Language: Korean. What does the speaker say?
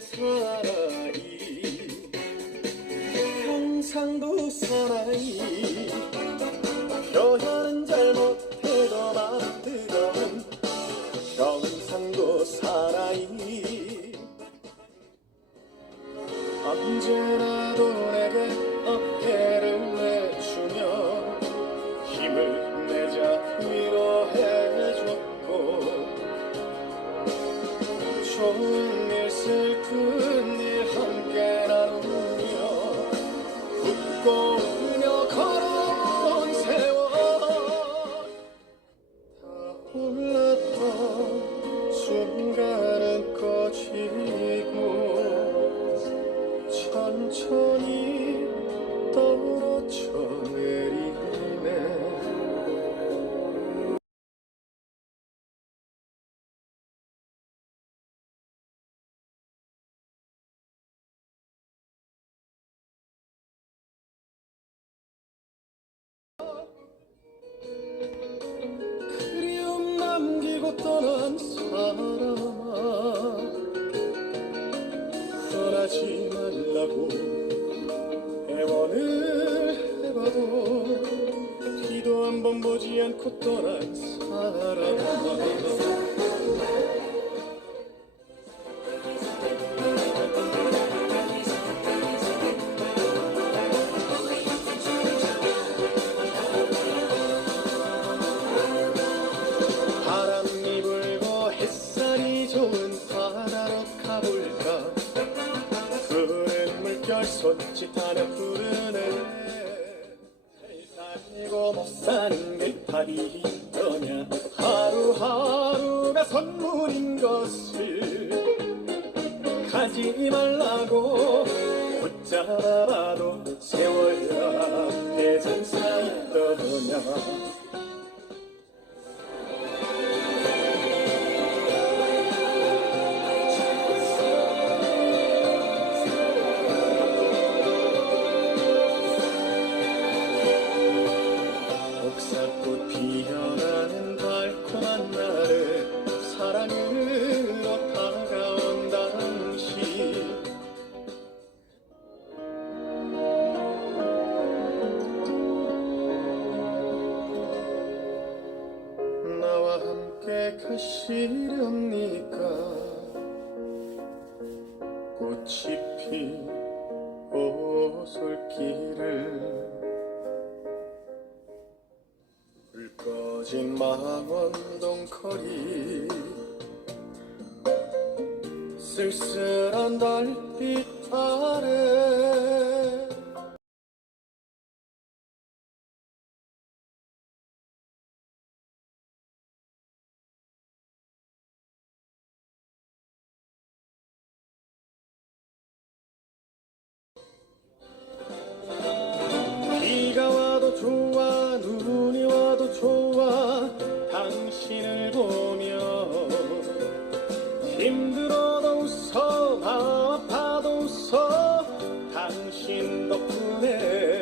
사나이 평상도 사나이 타올랐던 순간은 꺼지고 천천히 떠난 사람아 떠나지 말라고 애원을 해봐도 뒤도 한 번 보지 않고 떠난 사람아 좋은 바다로 가볼까? 푸른 물결 손짓하며 부르네. 잘 살고 못 사는 게 답이 있더냐? 하루하루가 선물인 것을 가지 말라고 붙잡아도 세월 앞에 장사 있더냐 날에 사랑으로 다가온 당신 나와 함께 가시렵니까 꽃이 핀 오솔길을 불 꺼진 망원동 거리. 쓸쓸한 달빛 힘들어도 웃어 마음 아파도 웃어 당신 덕분에